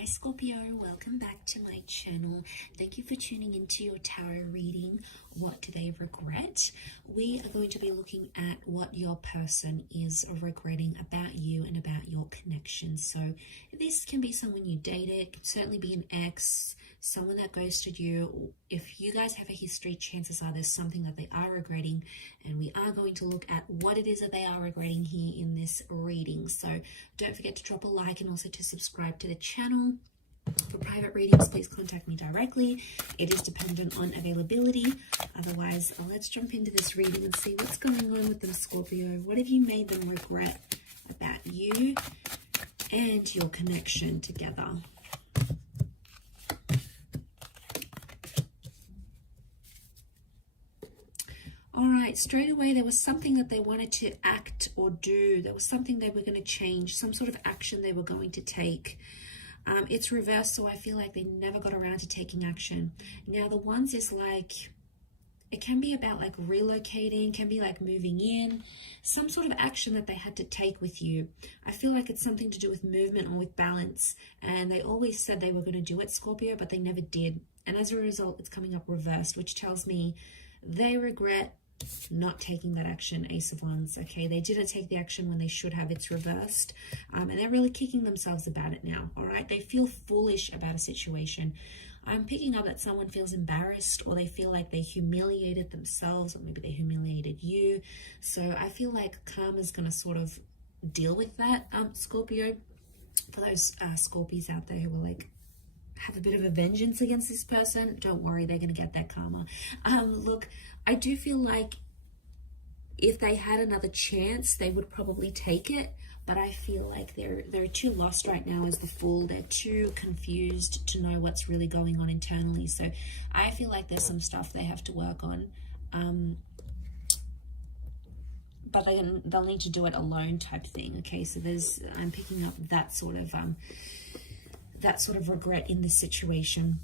Hi Scorpio, welcome back to my channel. Thank you for tuning into your tarot reading. What do they regret? We are going to be looking at what your person is regretting about you and about your connection. So this can be someone you dated, can certainly be an ex, someone that ghosted you. If you guys have a history, chances are there's something that they are regretting, and we are going to look at what it is that they are regretting here in this reading. So don't forget to drop a like and also to subscribe to the channel. For private readings, please contact me directly. It is dependent on availability. Otherwise, let's jump into this reading and see what's going on with them, Scorpio. What have you made them regret about you and your connection together? All right, straight away, there was something that they wanted to act or do. There was something they were going to change, some sort of action they were going to take. It's reversed, so I feel like they never got around to taking action. Now, the ones is like, it can be about like relocating, can be like moving in, some sort of action that they had to take with you. I feel like it's something to do with movement or with balance. And they always said they were going to do it, Scorpio, but they never did. And as a result, it's coming up reversed, which tells me they regret not taking that action. Ace of Wands. Okay, they didn't take the action when they should have. It's reversed, and they're really kicking themselves about it now. All right, they feel foolish about a situation. I'm picking up that someone feels embarrassed, or they feel like they humiliated themselves, or maybe they humiliated you. So I feel like karma's going to sort of deal with that, Scorpio. For those Scorpios out there who are like, have a bit of a vengeance against this person, don't worry, they're going to get that karma. Look, I do feel like if they had another chance, they would probably take it, but I feel like they're too lost right now as the Fool. They're too confused to know what's really going on internally. So I feel like there's some stuff they have to work on, but they'll need to do it alone type thing. Okay, so I'm picking up that sort of regret in this situation.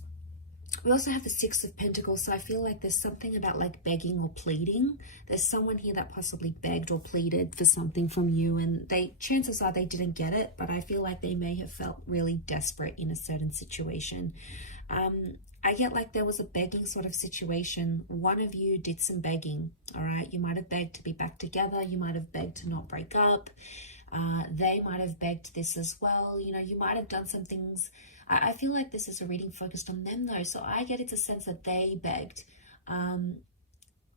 We also have the Six of Pentacles, so I feel like there's something about like begging or pleading. There's someone here that possibly begged or pleaded for something from you, and chances are they didn't get it, but I feel like they may have felt really desperate in a certain situation. I get like there was a begging sort of situation. One of you did some begging, all right? You might have begged to be back together. You might have begged to not break up. They might have begged this as well. You know, you might have done some things. I feel like this is a reading focused on them though. So I get it's a sense that they begged.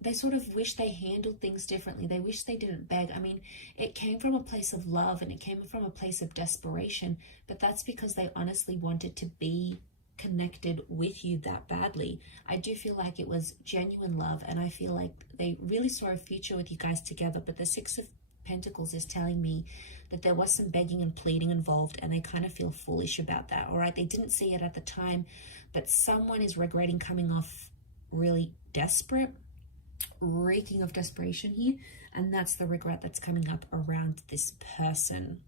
They sort of wish they handled things differently. They wish they didn't beg. I mean, it came from a place of love and it came from a place of desperation, but that's because they honestly wanted to be connected with you that badly. I do feel like it was genuine love, and I feel like they really saw a future with you guys together. But the Six of Pentacles is telling me that there was some begging and pleading involved, and they kind of feel foolish about that. All right, they didn't see it at the time, but someone is regretting coming off really desperate, reeking of desperation here, and that's the regret that's coming up around this person.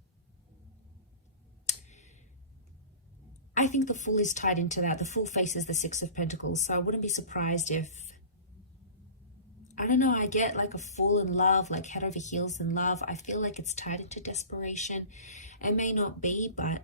I think the Fool is tied into that. The Fool faces the Six of Pentacles, so I wouldn't be surprised if, I don't know, I get like a Fool in love, like head over heels in love. I feel like it's tied into desperation. It may not be, but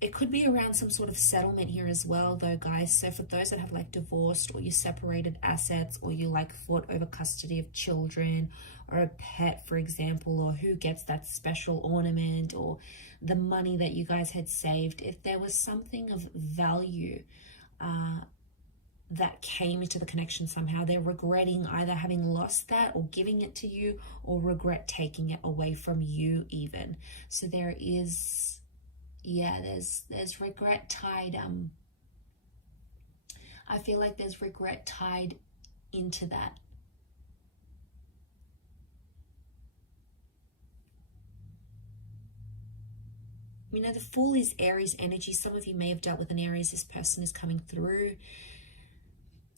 it could be around some sort of settlement here as well though, guys. So for those that have like divorced, or you separated assets, or you like fought over custody of children or a pet, for example, or who gets that special ornament, or the money that you guys had saved, if there was something of value that came into the connection somehow, they're regretting either having lost that or giving it to you, or regret taking it away from you even. So there is, yeah, there's regret tied. I feel like there's regret tied into that. You know, the Fool is Aries energy. Some of you may have dealt with an Aries. This person is coming through.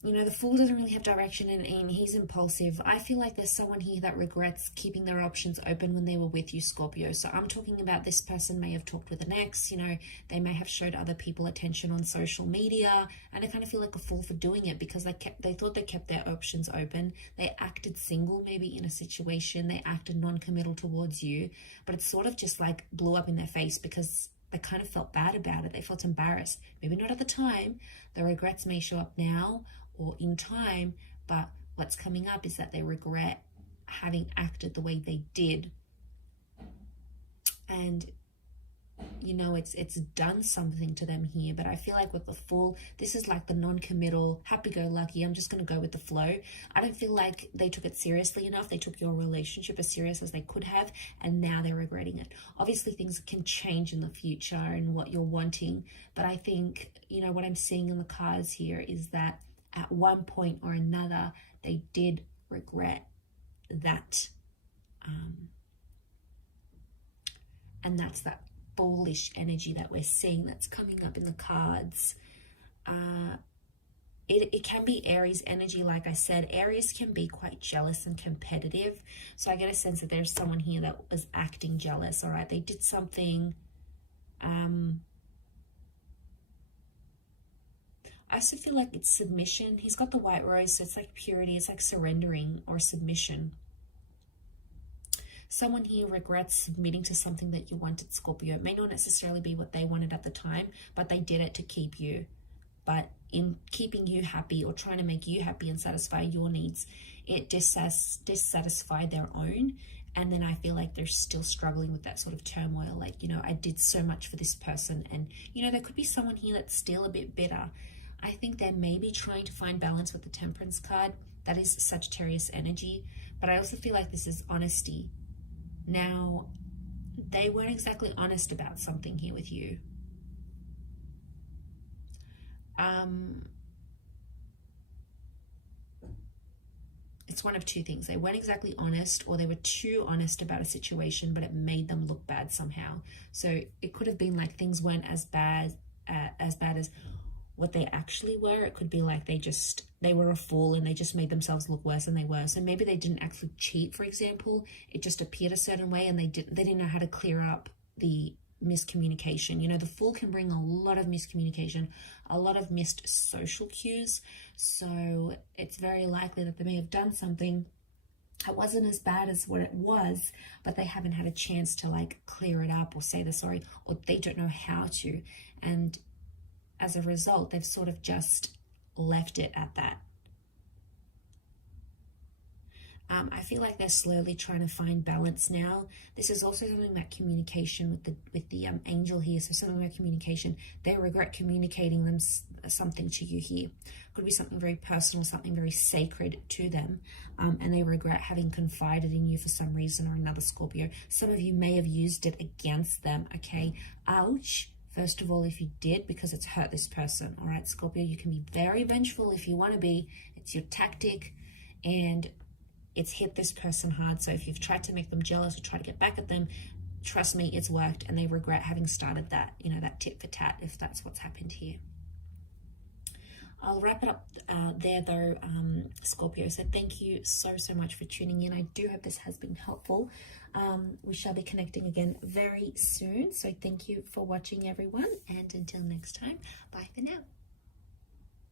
You know, the Fool doesn't really have direction, and he's impulsive. I feel like there's someone here that regrets keeping their options open when they were with you, Scorpio. So I'm talking about this person may have talked with an ex, you know, they may have showed other people attention on social media, and I kind of feel like a fool for doing it because they thought they kept their options open. They acted single maybe in a situation. They acted non-committal towards you, but it sort of just like blew up in their face because they kind of felt bad about it. They felt embarrassed. Maybe not at the time. The regrets may show up now or in time, but what's coming up is that they regret having acted the way they did. And you know, it's done something to them here. But I feel like with the Fool, this is like the non-committal, happy-go-lucky, I'm just going to go with the flow. I don't feel like they took it seriously enough. They took your relationship as serious as they could have, and now they're regretting it. Obviously, things can change in the future and what you're wanting, but I think, you know, what I'm seeing in the cards here is that at one point or another, they did regret that. And that's that foolish energy that we're seeing that's coming up in the cards. It can be Aries energy. Like I said, Aries can be quite jealous and competitive. So I get a sense that there's someone here that was acting jealous. All right, they did something. I also feel like it's submission. He's got the white rose, so it's like purity. It's like surrendering or submission. Someone here regrets submitting to something that you wanted, Scorpio. It may not necessarily be what they wanted at the time, but they did it to keep you. But in keeping you happy or trying to make you happy and satisfy your needs, it dissatisfied their own. And then I feel like they're still struggling with that sort of turmoil. Like, you know, I did so much for this person. And, you know, there could be someone here that's still a bit bitter. I think they may be trying to find balance with the Temperance card. That is Sagittarius energy. But I also feel like this is honesty. Now, they weren't exactly honest about something here with you. It's one of two things. They weren't exactly honest, or they were too honest about a situation, but it made them look bad somehow. So it could have been like things weren't as bad as what they actually were. It could be like they were a fool and they just made themselves look worse than they were. So maybe they didn't actually cheat, for example. It just appeared a certain way, and they didn't know how to clear up the miscommunication. You know, the Fool can bring a lot of miscommunication, a lot of missed social cues. So it's very likely that they may have done something that wasn't as bad as what it was, but they haven't had a chance to like clear it up or say they're sorry, or they don't know how to. And as a result, they've sort of just left it at that. I feel like they're slowly trying to find balance now. This is also something about communication with the angel here. So something about communication. They regret communicating them something to you here. Could be something very personal, something very sacred to them. And they regret having confided in you for some reason or another, Scorpio. Some of you may have used it against them, okay? Ouch. First of all, if you did, because it's hurt this person, all right, Scorpio, you can be very vengeful if you want to be. It's your tactic, and it's hit this person hard. So if you've tried to make them jealous or try to get back at them, trust me, it's worked, and they regret having started that, you know, that tit for tat, if that's what's happened here. I'll wrap it up there though, Scorpio. So thank you so much for tuning in. I do hope this has been helpful. We shall be connecting again very soon. So thank you for watching, everyone. And until next time, bye for now.